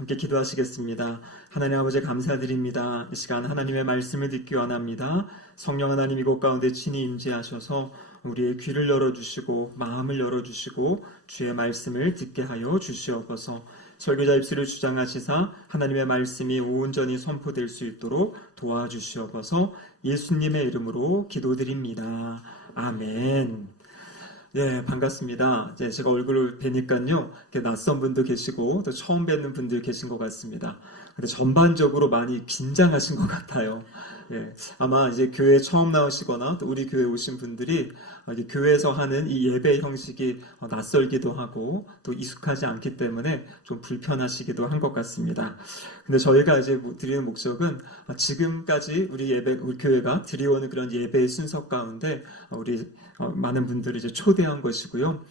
함께 기도하시겠습니다. 하나님 아버지 감사드립니다. 이 시간 하나님의 말씀을 듣기 원합니다. 성령 하나님 이곳 가운데 친히 임재하셔서 우리의 귀를 열어주시고 마음을 열어주시고 주의 말씀을 듣게 하여 주시옵소서. 설교자 입술을 주장하시사 하나님의 말씀이 온전히 선포될 수 있도록 도와주시옵소서. 예수님의 이름으로 기도드립니다. 아멘. 네, 반갑습니다. 제가 얼굴을 뵈니까요, 낯선 분도 계시고 또 처음 뵙는 분들 계신 것 같습니다. 근데 전반적으로 많이 긴장하신 것 같아요. 예, 아마 이제 교회에 처음 나오시거나 또 우리 교회에 오신 분들이 교회에서 하는 이 예배 형식이 낯설기도 하고 또 익숙하지 않기 때문에 좀 불편하시기도 한 것 같습니다. 근데 저희가 이제 드리는 목적은 지금까지 우리 교회가 드리오는 그런 예배의 순서 가운데 우리 많은 분들을 이제 초대한 것이고요.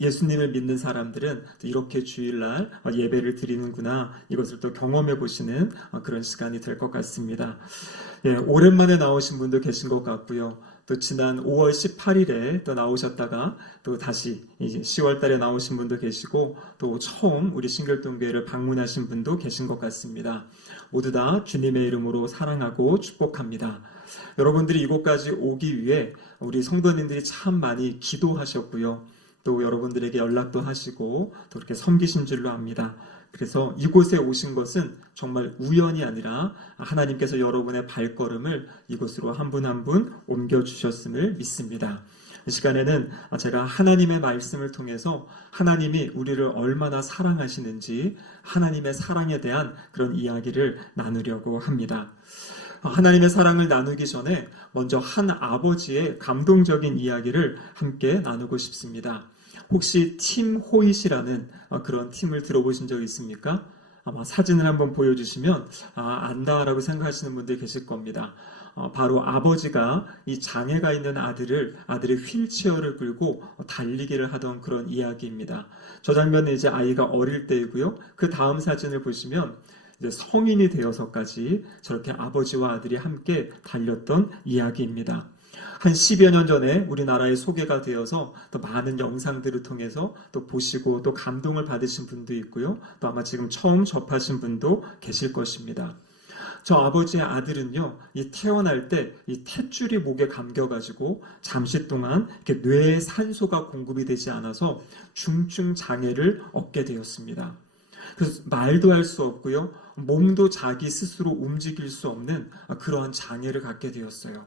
예수님을 믿는 사람들은 이렇게 주일날 예배를 드리는구나, 이것을 또 경험해 보시는 그런 시간이 될 것 같습니다. 예, 오랜만에 나오신 분도 계신 것 같고요. 또 지난 5월 18일에 또 나오셨다가 또 다시 이제 10월 달에 나오신 분도 계시고 또 처음 우리 신결동교회를 방문하신 분도 계신 것 같습니다. 모두 다 주님의 이름으로 사랑하고 축복합니다. 여러분들이 이곳까지 오기 위해 우리 성도님들이 참 많이 기도하셨고요. 또 여러분들에게 연락도 하시고 또 이렇게 섬기신 줄로 압니다. 그래서 이곳에 오신 것은 정말 우연이 아니라 하나님께서 여러분의 발걸음을 이곳으로 한 분 한 분 옮겨주셨음을 믿습니다. 이 시간에는 제가 하나님의 말씀을 통해서 하나님이 우리를 얼마나 사랑하시는지 하나님의 사랑에 대한 그런 이야기를 나누려고 합니다. 하나님의 사랑을 나누기 전에 먼저 한 아버지의 감동적인 이야기를 함께 나누고 싶습니다. 혹시 팀 호잇이라는 그런 팀을 들어보신 적 있습니까? 아마 사진을 한번 보여주시면 안다라고 생각하시는 분들이 계실 겁니다. 바로 아버지가 이 장애가 있는 아들의 휠체어를 끌고 달리기를 하던 그런 이야기입니다. 저 장면은 이제 아이가 어릴 때이고요. 그 다음 사진을 보시면 이제 성인이 되어서까지 저렇게 아버지와 아들이 함께 달렸던 이야기입니다. 한 10여 년 전에 우리나라에 소개가 되어서 또 많은 영상들을 통해서 또 보시고 또 감동을 받으신 분도 있고요. 또 아마 지금 처음 접하신 분도 계실 것입니다. 저 아버지의 아들은요, 이 태어날 때 이 탯줄이 목에 감겨가지고 잠시 동안 이렇게 뇌에 산소가 공급이 되지 않아서 중증 장애를 얻게 되었습니다. 그래서 말도 할 수 없고요, 몸도 자기 스스로 움직일 수 없는 그러한 장애를 갖게 되었어요.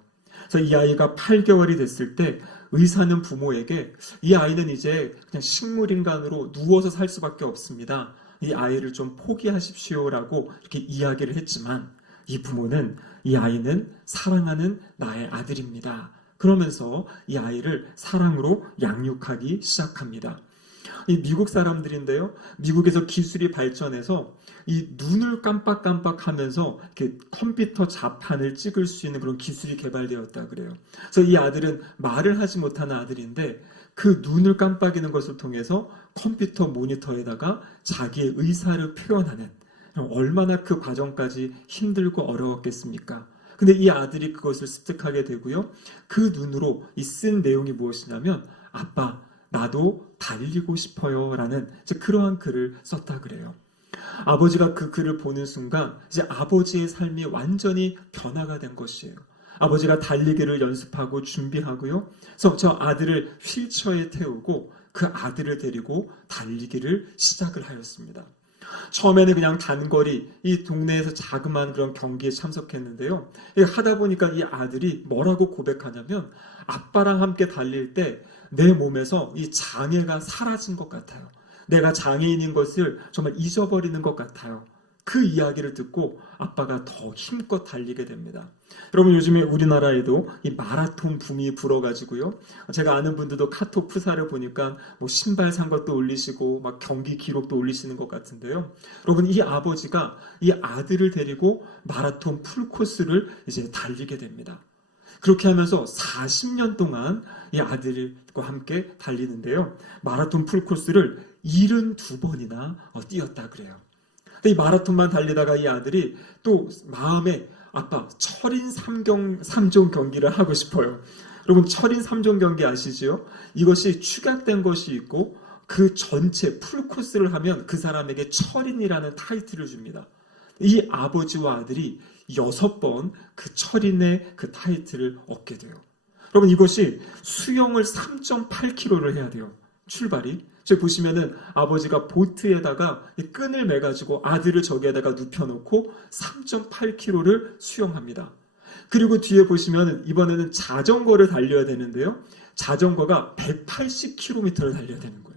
그래서 이 아이가 8개월이 됐을 때 의사는 부모에게 이 아이는 이제 그냥 식물인간으로 누워서 살 수밖에 없습니다. 이 아이를 좀 포기하십시오라고 이렇게 이야기를 했지만 이 부모는 이 아이는 사랑하는 나의 아들입니다. 그러면서 이 아이를 사랑으로 양육하기 시작합니다. 이 미국 사람들인데요, 미국에서 기술이 발전해서 이 눈을 깜빡깜빡하면서 이렇게 컴퓨터 자판을 찍을 수 있는 그런 기술이 개발되었다 그래요. 그래서 이 아들은 말을 하지 못하는 아들인데 그 눈을 깜빡이는 것을 통해서 컴퓨터 모니터에다가 자기의 의사를 표현하는, 얼마나 그 과정까지 힘들고 어려웠겠습니까? 근데 이 아들이 그것을 습득하게 되고요. 그 눈으로 이 쓴 내용이 무엇이냐면 아빠, 나도 달리고 싶어요 라는 그러한 글을 썼다 그래요. 아버지가 그 글을 보는 순간 이제 아버지의 삶이 완전히 변화가 된 것이에요. 아버지가 달리기를 연습하고 준비하고요. 그래서 저 아들을 휠체어에 태우고 그 아들을 데리고 달리기를 시작을 하였습니다. 처음에는 그냥 단거리, 이 동네에서 자그마한 그런 경기에 참석했는데요. 하다 보니까 이 아들이 뭐라고 고백하냐면 아빠랑 함께 달릴 때 내 몸에서 이 장애가 사라진 것 같아요. 내가 장애인인 것을 정말 잊어버리는 것 같아요. 그 이야기를 듣고 아빠가 더 힘껏 달리게 됩니다. 여러분, 요즘에 우리나라에도 이 마라톤 붐이 불어가지고요. 제가 아는 분들도 카톡 프사를 보니까 뭐 신발 산 것도 올리시고 막 경기 기록도 올리시는 것 같은데요. 여러분, 이 아버지가 이 아들을 데리고 마라톤 풀코스를 이제 달리게 됩니다. 그렇게 하면서 40년 동안 이 아들과 함께 달리는데요. 마라톤 풀코스를 72번이나 뛰었다 그래요. 이 마라톤만 달리다가 이 아들이 또 마음에 아빠, 철인 3종 경기를 하고 싶어요. 여러분, 철인 3종 경기 아시죠? 이것이 축약된 것이 있고 그 전체 풀코스를 하면 그 사람에게 철인이라는 타이틀을 줍니다. 이 아버지와 아들이 6번 그 철인의 그 타이틀을 얻게 돼요. 여러분, 이것이 수영을 3.8km를 해야 돼요. 출발이. 저기 보시면은 아버지가 보트에다가 끈을 매가지고 아들을 저기에다가 눕혀놓고 3.8km를 수영합니다. 그리고 뒤에 보시면 이번에는 자전거를 달려야 되는데요. 자전거가 180km를 달려야 되는 거예요.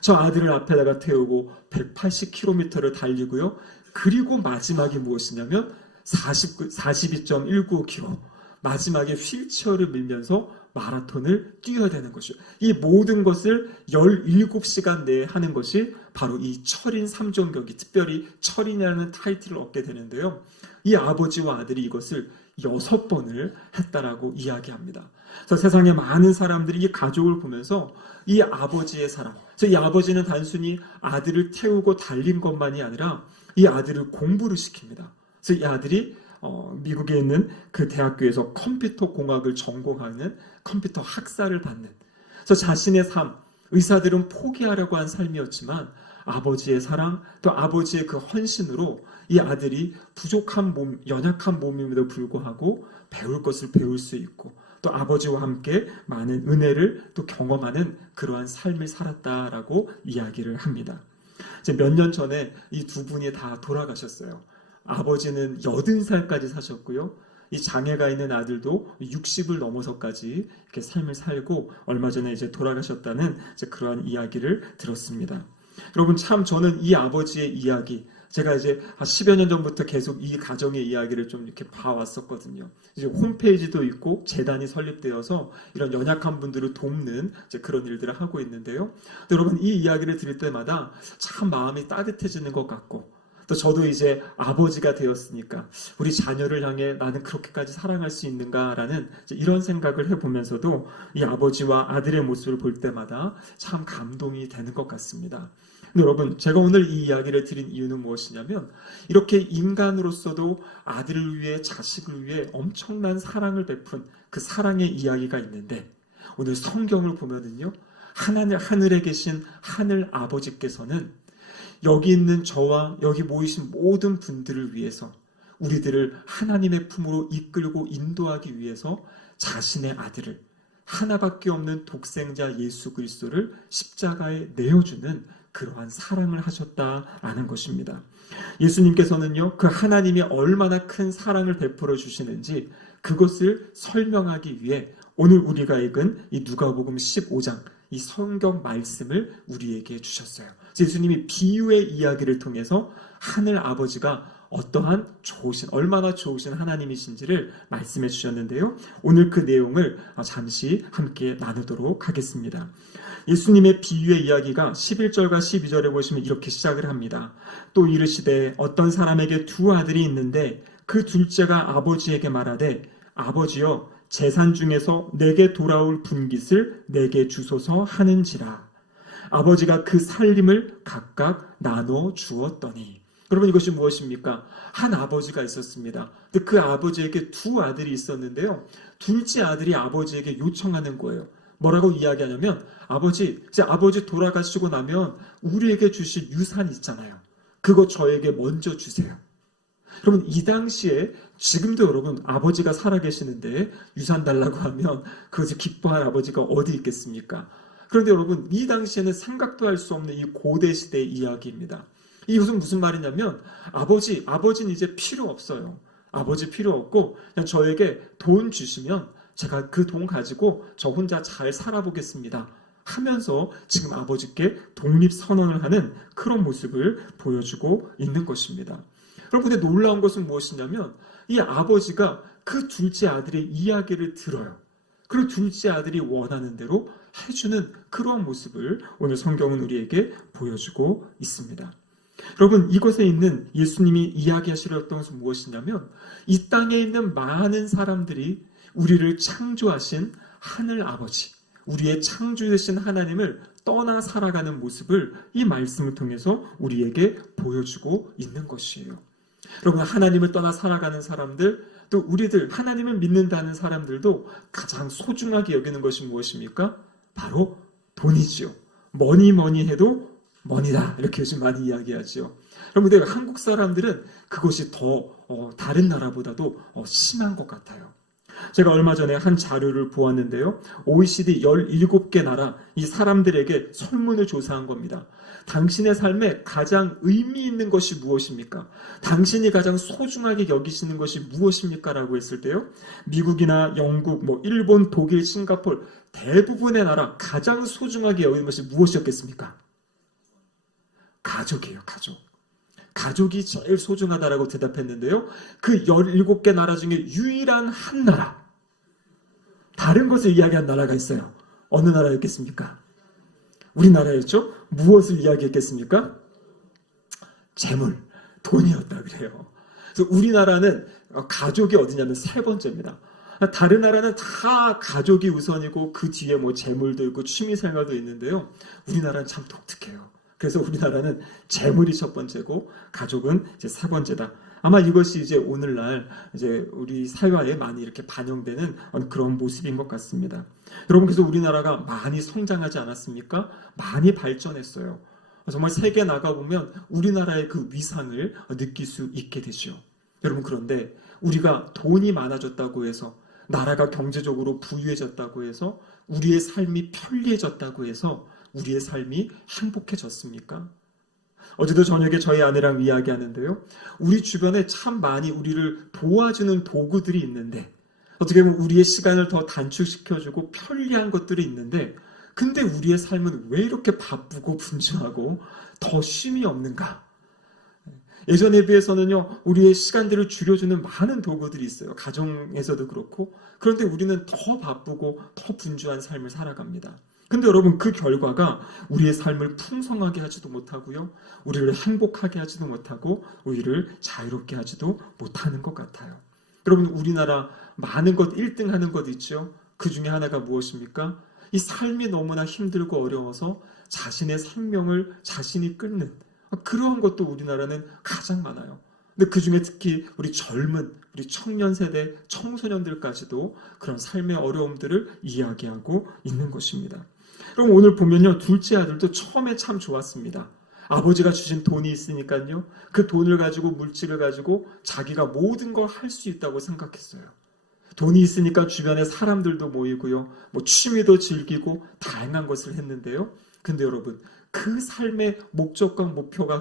저 아들을 앞에다가 태우고 180km를 달리고요. 그리고 마지막이 무엇이냐면 42.195km. 마지막에 휠체어를 밀면서 마라톤을 뛰어야 되는 것이죠. 이 모든 것을 17시간 내에 하는 것이 바로 이 철인 3종 경기, 특별히 철인이라는 타이틀을 얻게 되는데요. 이 아버지와 아들이 이것을 6번을 했다라고 이야기합니다. 그래서 세상에 많은 사람들이 이 가족을 보면서 이 아버지의 사랑, 그래서 이 아버지는 단순히 아들을 태우고 달린 것만이 아니라 이 아들을 공부를 시킵니다. 그래서 이 아들이 미국에 있는 그 대학교에서 컴퓨터 공학을 전공하는 컴퓨터 학사를 받는, 그래서 자신의 삶, 의사들은 포기하려고 한 삶이었지만 아버지의 사랑, 또 아버지의 그 헌신으로 이 아들이 부족한 몸, 연약한 몸임에도 불구하고 배울 것을 배울 수 있고 또 아버지와 함께 많은 은혜를 또 경험하는 그러한 삶을 살았다라고 이야기를 합니다. 이제 몇 년 전에 이 두 분이 다 돌아가셨어요. 아버지는 80살까지 사셨고요. 이 장애가 있는 아들도 60을 넘어서까지 이렇게 삶을 살고 얼마 전에 이제 돌아가셨다는 이제 그러한 이야기를 들었습니다. 여러분, 참 저는 이 아버지의 이야기, 제가 이제 한 10여 년 전부터 계속 이 가정의 이야기를 좀 이렇게 봐왔었거든요. 이제 홈페이지도 있고 재단이 설립되어서 이런 연약한 분들을 돕는 이제 그런 일들을 하고 있는데요. 여러분, 이 이야기를 들을 때마다 참 마음이 따뜻해지는 것 같고, 또 저도 이제 아버지가 되었으니까 우리 자녀를 향해 나는 그렇게까지 사랑할 수 있는가라는 이런 생각을 해보면서도 이 아버지와 아들의 모습을 볼 때마다 참 감동이 되는 것 같습니다. 여러분, 제가 오늘 이 이야기를 드린 이유는 무엇이냐면 이렇게 인간으로서도 아들을 위해 자식을 위해 엄청난 사랑을 베푼 그 사랑의 이야기가 있는데 오늘 성경을 보면은요, 하늘에 계신 하늘 아버지께서는 여기 있는 저와 여기 모이신 모든 분들을 위해서 우리들을 하나님의 품으로 이끌고 인도하기 위해서 자신의 아들을, 하나밖에 없는 독생자 예수 그리스도를 십자가에 내어주는 그러한 사랑을 하셨다라는 것입니다. 예수님께서는요, 그 하나님이 얼마나 큰 사랑을 베풀어 주시는지 그것을 설명하기 위해 오늘 우리가 읽은 이 누가복음 15장 이 성경 말씀을 우리에게 주셨어요. 예수님이 비유의 이야기를 통해서 하늘 아버지가 어떠한 좋으신, 얼마나 좋으신 하나님이신지를 말씀해 주셨는데요. 오늘 그 내용을 잠시 함께 나누도록 하겠습니다. 예수님의 비유의 이야기가 11절과 12절에 보시면 이렇게 시작을 합니다. 또 이르시되 어떤 사람에게 두 아들이 있는데 그 둘째가 아버지에게 말하되 아버지여 재산 중에서 내게 돌아올 분깃을 내게 주소서 하는지라. 아버지가 그 살림을 각각 나눠 주었더니. 여러분, 이것이 무엇입니까? 한 아버지가 있었습니다. 근데 그 아버지에게 두 아들이 있었는데요. 둘째 아들이 아버지에게 요청하는 거예요. 뭐라고 이야기하냐면 아버지, 이제 아버지 돌아가시고 나면 우리에게 주실 유산 있잖아요. 그거 저에게 먼저 주세요. 여러분, 이 당시에 지금도 여러분 아버지가 살아계시는데 유산 달라고 하면 그것을 기뻐할 아버지가 어디 있겠습니까? 그런데 여러분, 이 당시에는 생각도 할 수 없는 이 고대 시대의 이야기입니다. 이것은 무슨 말이냐면 아버지는 이제 필요 없어요. 아버지 필요 없고 그냥 저에게 돈 주시면 제가 그 돈 가지고 저 혼자 잘 살아보겠습니다 하면서 지금 아버지께 독립선언을 하는 그런 모습을 보여주고 있는 것입니다. 여러분, 근데 놀라운 것은 무엇이냐면 이 아버지가 그 둘째 아들의 이야기를 들어요. 그리고 둘째 아들이 원하는 대로 해주는 그러한 모습을 오늘 성경은 우리에게 보여주고 있습니다. 여러분, 이곳에 있는 예수님이 이야기하시려던 것은 무엇이냐면 이 땅에 있는 많은 사람들이 우리를 창조하신 하늘 아버지, 우리의 창조되신 하나님을 떠나 살아가는 모습을 이 말씀을 통해서 우리에게 보여주고 있는 것이에요. 여러분, 하나님을 떠나 살아가는 사람들, 또 우리들 하나님을 믿는다는 사람들도 가장 소중하게 여기는 것이 무엇입니까? 바로 돈이지요. 뭐니 뭐니 해도 머니다. 이렇게 요즘 많이 이야기하죠. 그런데 한국 사람들은 그것이 더 다른 나라보다도 심한 것 같아요. 제가 얼마 전에 한 자료를 보았는데요. OECD 17개 나라 이 사람들에게 설문을 조사한 겁니다. 당신의 삶에 가장 의미 있는 것이 무엇입니까? 당신이 가장 소중하게 여기시는 것이 무엇입니까? 라고 했을 때요. 미국이나 영국, 일본, 독일, 싱가포르 대부분의 나라 가장 소중하게 여기는 것이 무엇이었겠습니까? 가족이에요. 가족. 가족이 제일 소중하다라고 대답했는데요. 그 17개 나라 중에 유일한 한 나라, 다른 것을 이야기한 나라가 있어요. 어느 나라였겠습니까? 우리나라였죠? 무엇을 이야기했겠습니까? 재물, 돈이었다 그래요. 그래서 우리나라는 가족이 어디냐면 세 번째입니다. 다른 나라는 다 가족이 우선이고 그 뒤에 재물도 있고 취미생활도 있는데요. 우리나라는 참 독특해요. 그래서 우리나라는 재물이 첫 번째고 가족은 이제 세 번째다. 아마 이것이 이제 오늘날 이제 우리 사회에 많이 이렇게 반영되는 그런 모습인 것 같습니다. 여러분, 그래서 우리나라가 많이 성장하지 않았습니까? 많이 발전했어요. 정말 세계 나가보면 우리나라의 그 위상을 느낄 수 있게 되죠. 여러분, 그런데 우리가 돈이 많아졌다고 해서, 나라가 경제적으로 부유해졌다고 해서, 우리의 삶이 편리해졌다고 해서 우리의 삶이 행복해졌습니까? 어제도 저녁에 저희 아내랑 이야기하는데요. 우리 주변에 참 많이 우리를 도와주는 도구들이 있는데, 어떻게 보면 우리의 시간을 더 단축시켜주고 편리한 것들이 있는데, 근데 우리의 삶은 왜 이렇게 바쁘고 분주하고 더 쉼이 없는가? 예전에 비해서는요, 우리의 시간들을 줄여주는 많은 도구들이 있어요. 가정에서도 그렇고. 그런데 우리는 더 바쁘고 더 분주한 삶을 살아갑니다. 근데 여러분, 그 결과가 우리의 삶을 풍성하게 하지도 못하고요, 우리를 행복하게 하지도 못하고 우리를 자유롭게 하지도 못하는 것 같아요. 여러분, 우리나라 많은 것 1등 하는 것 있죠. 그 중에 하나가 무엇입니까? 이 삶이 너무나 힘들고 어려워서 자신의 생명을 자신이 끊는 그러한 것도 우리나라는 가장 많아요. 근데 그 중에 특히 우리 청년 세대, 청소년들까지도 그런 삶의 어려움들을 이야기하고 있는 것입니다. 그럼 오늘 보면요, 둘째 아들도 처음에 참 좋았습니다. 아버지가 주신 돈이 있으니까요, 그 돈을 가지고, 물질을 가지고 자기가 모든 걸 할 수 있다고 생각했어요. 돈이 있으니까 주변에 사람들도 모이고요, 취미도 즐기고 다양한 것을 했는데요. 근데 여러분, 그 삶의 목적과 목표가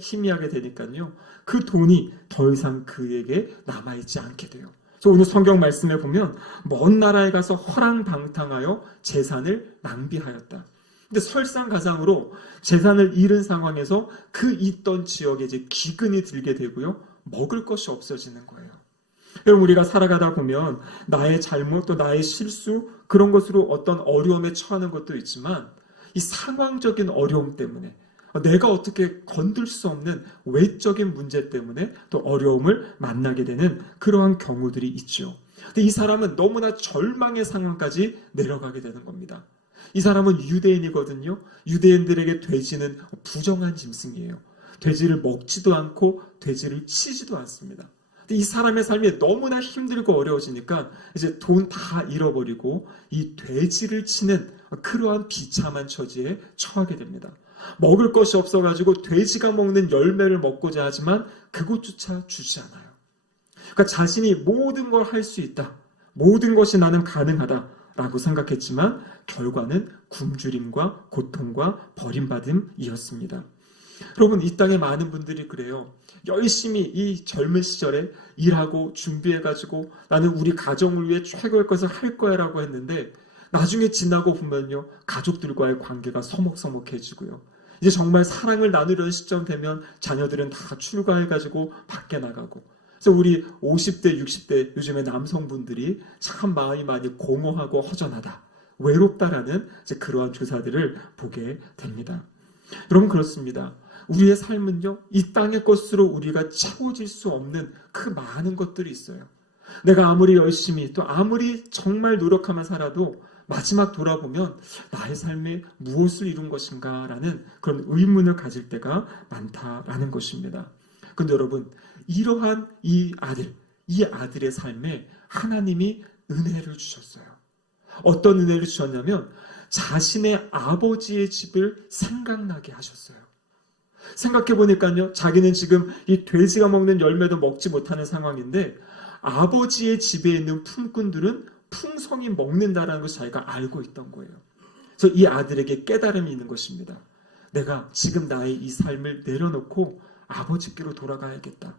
희미하게 되니까요, 그 돈이 더 이상 그에게 남아있지 않게 돼요. 그래서 오늘 성경 말씀에 보면 먼 나라에 가서 허랑방탕하여 재산을 낭비하였다. 근데 설상가상으로 재산을 잃은 상황에서 그 있던 지역에 이제 기근이 들게 되고요, 먹을 것이 없어지는 거예요. 여러분, 우리가 살아가다 보면 나의 잘못 또 나의 실수, 그런 것으로 어떤 어려움에 처하는 것도 있지만, 이 상황적인 어려움 때문에, 내가 어떻게 건들 수 없는 외적인 문제 때문에 또 어려움을 만나게 되는 그러한 경우들이 있죠. 근데 이 사람은 너무나 절망의 상황까지 내려가게 되는 겁니다. 이 사람은 유대인이거든요. 유대인들에게 돼지는 부정한 짐승이에요. 돼지를 먹지도 않고 돼지를 치지도 않습니다. 근데 이 사람의 삶이 너무나 힘들고 어려워지니까 이제 돈 다 잃어버리고 이 돼지를 치는 그러한 비참한 처지에 처하게 됩니다. 먹을 것이 없어가지고 돼지가 먹는 열매를 먹고자 하지만 그것조차 주지 않아요. 그러니까 자신이 모든 걸 할 수 있다, 모든 것이 나는 가능하다라고 생각했지만 결과는 굶주림과 고통과 버림받음이었습니다. 여러분, 이 땅에 많은 분들이 그래요. 열심히 이 젊은 시절에 일하고 준비해가지고 나는 우리 가정을 위해 최고의 것을 할 거야 라고 했는데, 나중에 지나고 보면요, 가족들과의 관계가 서먹서먹해지고요, 이제 정말 사랑을 나누려는 시점 되면 자녀들은 다 출가해가지고 밖에 나가고, 그래서 우리 50대, 60대 요즘에 남성분들이 참 마음이 많이 공허하고 허전하다, 외롭다라는 이제 그러한 조사들을 보게 됩니다. 여러분, 그렇습니다. 우리의 삶은요, 이 땅의 것으로 우리가 채워질 수 없는 그 많은 것들이 있어요. 내가 아무리 열심히 또 아무리 정말 노력하며 살아도 마지막 돌아보면 나의 삶에 무엇을 이룬 것인가 라는 그런 의문을 가질 때가 많다라는 것입니다. 그런데 여러분, 이러한 이 아들의 삶에 하나님이 은혜를 주셨어요. 어떤 은혜를 주셨냐면, 자신의 아버지의 집을 생각나게 하셨어요. 생각해 보니까요, 자기는 지금 이 돼지가 먹는 열매도 먹지 못하는 상황인데 아버지의 집에 있는 품꾼들은 풍성히 먹는다라는 것을 자기가 알고 있던 거예요. 그래서 이 아들에게 깨달음이 있는 것입니다. 내가 지금 나의 이 삶을 내려놓고 아버지께로 돌아가야겠다.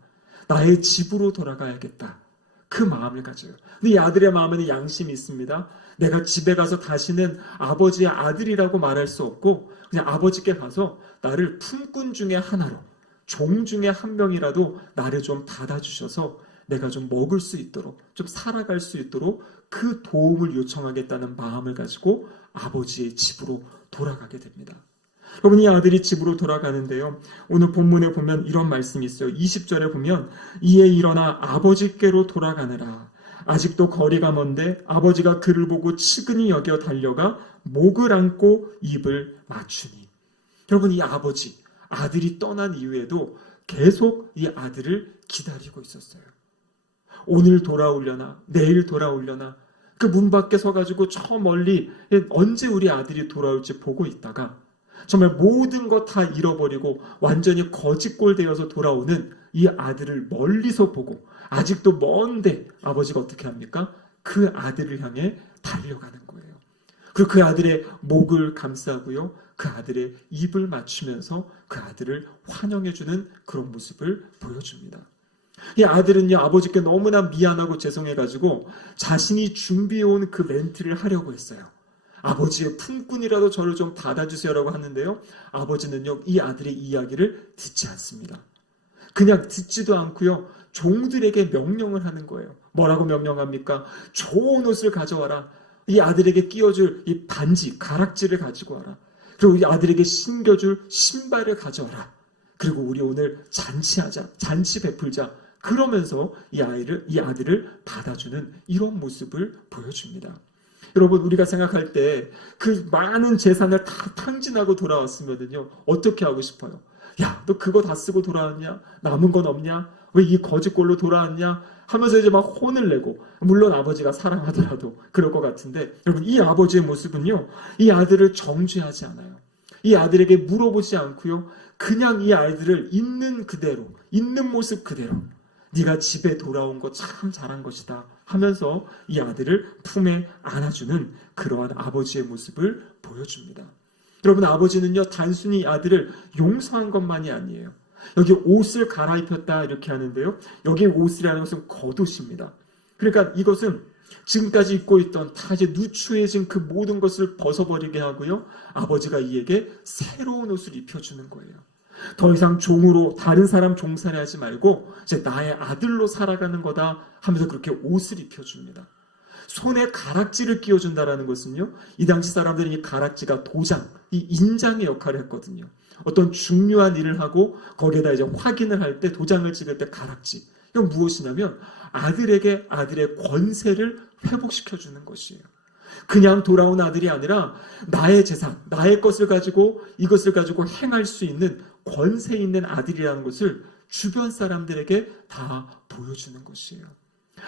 나의 집으로 돌아가야겠다. 그 마음을 가져요. 근데 이 아들의 마음에는 양심이 있습니다. 내가 집에 가서 다시는 아버지의 아들이라고 말할 수 없고 그냥 아버지께 가서 나를 품꾼 중에 하나로, 종 중에 한 명이라도 나를 좀 받아주셔서 내가 좀 먹을 수 있도록, 좀 살아갈 수 있도록 그 도움을 요청하겠다는 마음을 가지고 아버지의 집으로 돌아가게 됩니다. 여러분, 이 아들이 집으로 돌아가는데요, 오늘 본문에 보면 이런 말씀이 있어요. 20절에 보면 이에 일어나 아버지께로 돌아가느라 아직도 거리가 먼데 아버지가 그를 보고 측은히 여겨 달려가 목을 안고 입을 맞추니. 여러분, 이 아버지, 아들이 떠난 이후에도 계속 이 아들을 기다리고 있었어요. 오늘 돌아오려나, 내일 돌아오려나, 그 문 밖에 서가지고 저 멀리 언제 우리 아들이 돌아올지 보고 있다가 정말 모든 것 다 잃어버리고 완전히 거지꼴 되어서 돌아오는 이 아들을 멀리서 보고 아직도 먼데 아버지가 어떻게 합니까? 그 아들을 향해 달려가는 거예요. 그리고 그 아들의 목을 감싸고요, 그 아들의 입을 맞추면서 그 아들을 환영해주는 그런 모습을 보여줍니다. 이 아들은요, 아버지께 너무나 미안하고 죄송해가지고 자신이 준비해온 그 멘트를 하려고 했어요. 아버지의 품꾼이라도 저를 좀 받아주세요라고 하는데요, 아버지는요, 이 아들의 이야기를 듣지 않습니다. 그냥 듣지도 않고요, 종들에게 명령을 하는 거예요. 뭐라고 명령합니까? 좋은 옷을 가져와라. 이 아들에게 끼워줄 이 반지, 가락지를 가지고 와라. 그리고 이 아들에게 신겨줄 신발을 가져와라. 그리고 우리 오늘 잔치하자, 잔치 베풀자. 그러면서 이 아들을 받아주는 이런 모습을 보여줍니다. 여러분, 우리가 생각할 때 그 많은 재산을 다 탕진하고 돌아왔으면요, 어떻게 하고 싶어요? 야, 너 그거 다 쓰고 돌아왔냐? 남은 건 없냐? 왜 이 거지꼴로 돌아왔냐? 하면서 이제 막 혼을 내고, 물론 아버지가 사랑하더라도 그럴 것 같은데, 여러분, 이 아버지의 모습은요, 이 아들을 정죄하지 않아요. 이 아들에게 물어보지 않고요, 그냥 이 아이들을 있는 그대로, 있는 모습 그대로, 네가 집에 돌아온 거 참 잘한 것이다 하면서 이 아들을 품에 안아주는 그러한 아버지의 모습을 보여줍니다. 여러분, 아버지는요, 단순히 이 아들을 용서한 것만이 아니에요. 여기 옷을 갈아입혔다 이렇게 하는데요, 여기 옷이라는 것은 겉옷입니다. 그러니까 이것은 지금까지 입고 있던 다 이제 누추해진 그 모든 것을 벗어버리게 하고요, 아버지가 이에게 새로운 옷을 입혀주는 거예요. 더 이상 종으로 다른 사람 종살이하지 말고 이제 나의 아들로 살아가는 거다 하면서 그렇게 옷을 입혀줍니다. 손에 가락지를 끼워준다라는 것은요, 이 당시 사람들은 이 가락지가 도장, 이 인장의 역할을 했거든요. 어떤 중요한 일을 하고 거기에다 이제 확인을 할 때, 도장을 찍을 때 가락지. 이건 무엇이냐면 아들에게 아들의 권세를 회복시켜주는 것이에요. 그냥 돌아온 아들이 아니라 나의 재산, 나의 것을 가지고 이것을 가지고 행할 수 있는 권세 있는 아들이라는 것을 주변 사람들에게 다 보여주는 것이에요.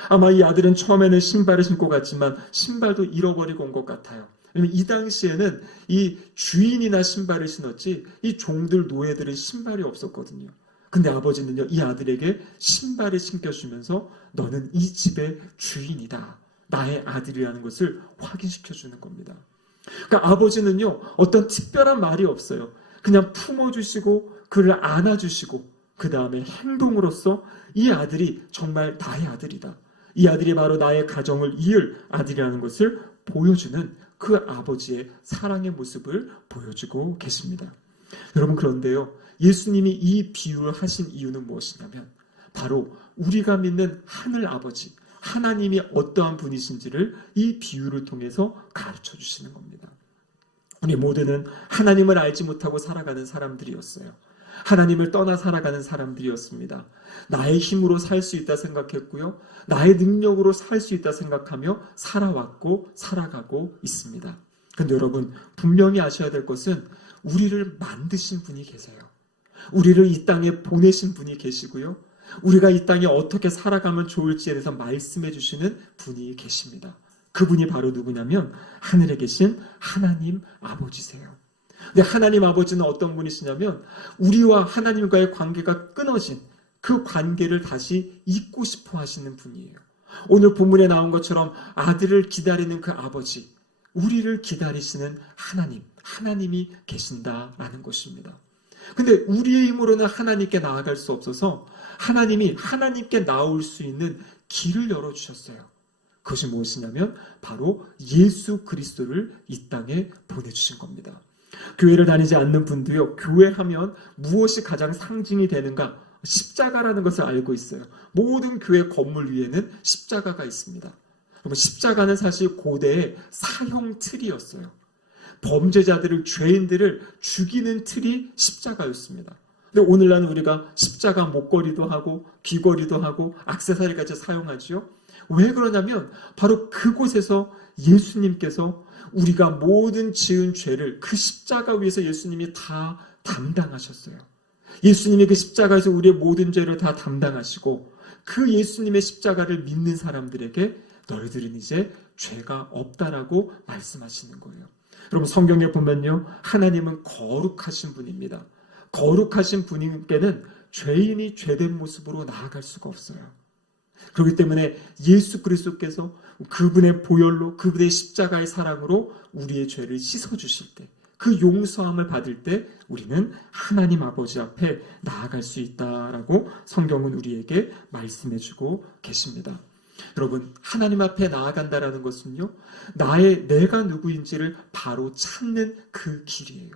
아마 이 아들은 처음에는 신발을 신고 갔지만 신발도 잃어버리고 온 것 같아요. 왜냐면 이 당시에는 이 주인이나 신발을 신었지 이 종들, 노예들은 신발이 없었거든요. 근데 아버지는요, 이 아들에게 신발을 신겨주면서 너는 이 집의 주인이다, 나의 아들이라는 것을 확인시켜주는 겁니다. 그러니까 아버지는요, 어떤 특별한 말이 없어요. 그냥 품어주시고 그를 안아주시고 그 다음에 행동으로써 이 아들이 정말 나의 아들이다, 이 아들이 바로 나의 가정을 이을 아들이라는 것을 보여주는 그 아버지의 사랑의 모습을 보여주고 계십니다. 여러분, 그런데요, 예수님이 이 비유를 하신 이유는 무엇이냐면 바로 우리가 믿는 하늘 아버지, 하나님이 어떠한 분이신지를 이 비유를 통해서 가르쳐 주시는 겁니다. 우리 모두는 하나님을 알지 못하고 살아가는 사람들이었어요. 하나님을 떠나 살아가는 사람들이었습니다. 나의 힘으로 살 수 있다 생각했고요, 나의 능력으로 살 수 있다 생각하며 살아왔고 살아가고 있습니다. 그런데 여러분, 분명히 아셔야 될 것은 우리를 만드신 분이 계세요. 우리를 이 땅에 보내신 분이 계시고요, 우리가 이 땅에 어떻게 살아가면 좋을지에 대해서 말씀해 주시는 분이 계십니다. 그분이 바로 누구냐면 하늘에 계신 하나님 아버지세요. 근데 하나님 아버지는 어떤 분이시냐면 우리와 하나님과의 관계가 끊어진 그 관계를 다시 잇고 싶어 하시는 분이에요. 오늘 본문에 나온 것처럼 아들을 기다리는 그 아버지, 우리를 기다리시는 하나님이 계신다라는 것입니다. 근데 우리의 힘으로는 하나님께 나아갈 수 없어서 하나님이 하나님께 나올 수 있는 길을 열어주셨어요. 그것이 무엇이냐면 바로 예수 그리스도를 이 땅에 보내주신 겁니다. 교회를 다니지 않는 분도요, 교회하면 무엇이 가장 상징이 되는가? 십자가라는 것을 알고 있어요. 모든 교회 건물 위에는 십자가가 있습니다. 십자가는 사실 고대의 사형 틀이었어요. 범죄자들을, 죄인들을 죽이는 틀이 십자가였습니다. 근데 오늘날은 우리가 십자가 목걸이도 하고 귀걸이도 하고 액세서리까지 사용하지요. 왜 그러냐면 바로 그곳에서 예수님께서 우리가 모든 지은 죄를 그 십자가 위에서 예수님이 다 담당하셨어요. 예수님이 그 십자가에서 우리의 모든 죄를 다 담당하시고 그 예수님의 십자가를 믿는 사람들에게 너희들은 이제 죄가 없다라고 말씀하시는 거예요. 여러분 성경에 보면요, 하나님은 거룩하신 분입니다. 거룩하신 분께는 죄인이 죄된 모습으로 나아갈 수가 없어요. 그렇기 때문에 예수 그리스도께서 그분의 보혈로, 그분의 십자가의 사랑으로 우리의 죄를 씻어주실 때, 그 용서함을 받을 때 우리는 하나님 아버지 앞에 나아갈 수 있다라고 성경은 우리에게 말씀해주고 계십니다. 여러분, 하나님 앞에 나아간다라는 것은요, 내가 누구인지를 바로 찾는 그 길이에요.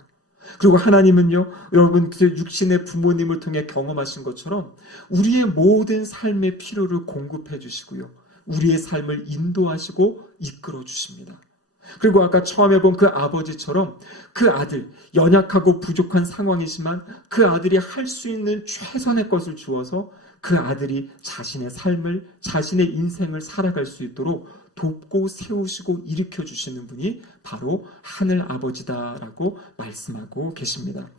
그리고 하나님은요, 여러분 그 육신의 부모님을 통해 경험하신 것처럼 우리의 모든 삶의 필요를 공급해 주시고요, 우리의 삶을 인도하시고 이끌어 주십니다. 그리고 아까 처음에 본 그 아버지처럼 그 아들, 연약하고 부족한 상황이지만 그 아들이 할 수 있는 최선의 것을 주어서 그 아들이 자신의 삶을, 자신의 인생을 살아갈 수 있도록 돕고 세우시고 일으켜 주시는 분이 바로 하늘 아버지다라고 말씀하고 계십니다.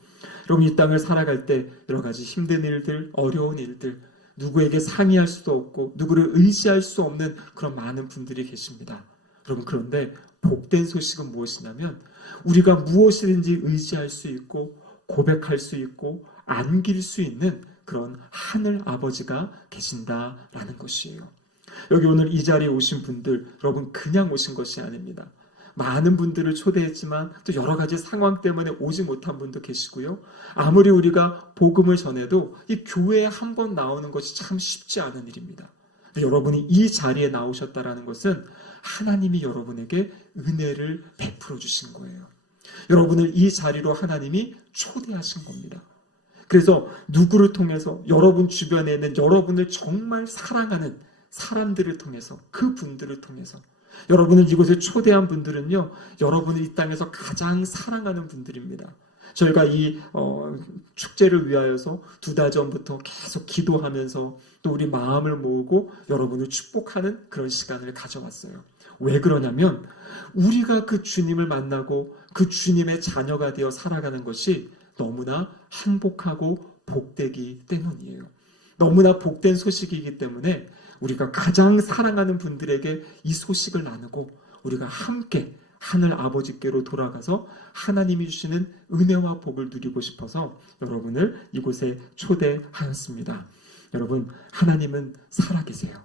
여러분, 이 땅을 살아갈 때 여러 가지 힘든 일들, 어려운 일들, 누구에게 상의할 수도 없고 누구를 의지할 수 없는 그런 많은 분들이 계십니다. 여러분, 그런데 복된 소식은 무엇이냐면 우리가 무엇이든지 의지할 수 있고 고백할 수 있고 안길 수 있는 그런 하늘 아버지가 계신다라는 것이에요. 여기 오늘 이 자리에 오신 분들, 여러분 그냥 오신 것이 아닙니다. 많은 분들을 초대했지만 또 여러 가지 상황 때문에 오지 못한 분도 계시고요. 아무리 우리가 복음을 전해도 이 교회에 한 번 나오는 것이 참 쉽지 않은 일입니다. 여러분이 이 자리에 나오셨다라는 것은 하나님이 여러분에게 은혜를 베풀어 주신 거예요. 여러분을 이 자리로 하나님이 초대하신 겁니다. 그래서 누구를 통해서, 여러분 주변에 있는 여러분을 정말 사랑하는 사람들을 통해서, 그 분들을 통해서, 여러분을 이곳에 초대한 분들은요, 여러분을 이 땅에서 가장 사랑하는 분들입니다. 저희가 이 축제를 위하여서 2달 전부터 계속 기도하면서 또 우리 마음을 모으고 여러분을 축복하는 그런 시간을 가져왔어요. 왜 그러냐면 우리가 그 주님을 만나고 그 주님의 자녀가 되어 살아가는 것이 너무나 행복하고 복되기 때문이에요. 너무나 복된 소식이기 때문에 우리가 가장 사랑하는 분들에게 이 소식을 나누고 우리가 함께 하늘 아버지께로 돌아가서 하나님이 주시는 은혜와 복을 누리고 싶어서 여러분을 이곳에 초대하였습니다. 여러분, 하나님은 살아계세요.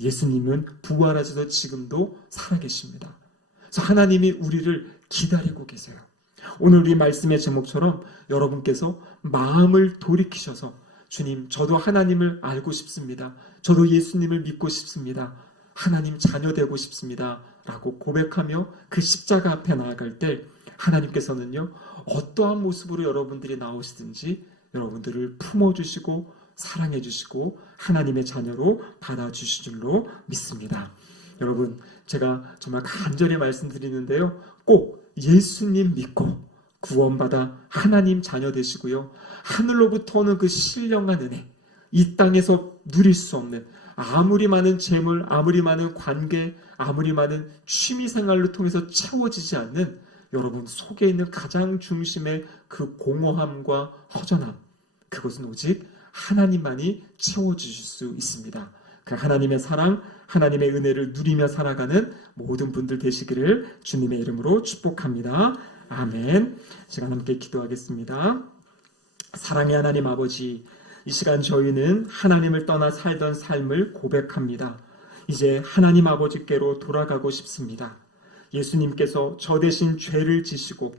예수님은 부활하셔서 지금도 살아계십니다. 그래서 하나님이 우리를 기다리고 계세요. 오늘 우리 말씀의 제목처럼 여러분께서 마음을 돌이키셔서 주님, 저도 하나님을 알고 싶습니다. 저도 예수님을 믿고 싶습니다. 하나님 자녀 되고 싶습니다. 라고 고백하며 그 십자가 앞에 나아갈 때 하나님께서는요, 어떠한 모습으로 여러분들이 나오시든지 여러분들을 품어주시고 사랑해주시고 하나님의 자녀로 받아주실 줄로 믿습니다. 여러분, 제가 정말 간절히 말씀드리는데요, 꼭 예수님 믿고 구원받아 하나님 자녀 되시고요, 하늘로부터 오는 그 신령한 은혜, 이 땅에서 누릴 수 없는 아무리 많은 재물, 아무리 많은 관계, 아무리 많은 취미생활을 통해서 채워지지 않는 여러분 속에 있는 가장 중심의 그 공허함과 허전함, 그것은 오직 하나님만이 채워주실 수 있습니다. 그 하나님의 사랑, 하나님의 은혜를 누리며 살아가는 모든 분들 되시기를 주님의 이름으로 축복합니다. 아멘. 시간 함께 기도하겠습니다. 사랑의 하나님 아버지, 이 시간 저희는 하나님을 떠나 살던 삶을 고백합니다. 이제 하나님 아버지께로 돌아가고 싶습니다. 예수님께서 저 대신 죄를 지시고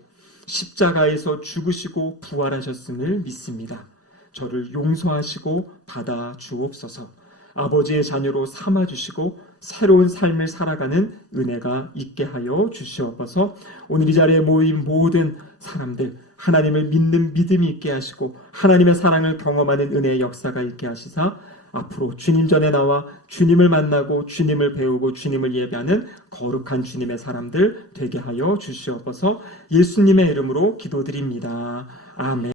십자가에서 죽으시고 부활하셨음을 믿습니다. 저를 용서하시고 받아 주옵소서. 아버지의 자녀로 삼아주시고 새로운 삶을 살아가는 은혜가 있게 하여 주시옵소서. 오늘 이 자리에 모인 모든 사람들 하나님을 믿는 믿음이 있게 하시고 하나님의 사랑을 경험하는 은혜의 역사가 있게 하시사 앞으로 주님 전에 나와 주님을 만나고 주님을 배우고 주님을 예배하는 거룩한 주님의 사람들 되게 하여 주시옵소서. 예수님의 이름으로 기도드립니다. 아멘.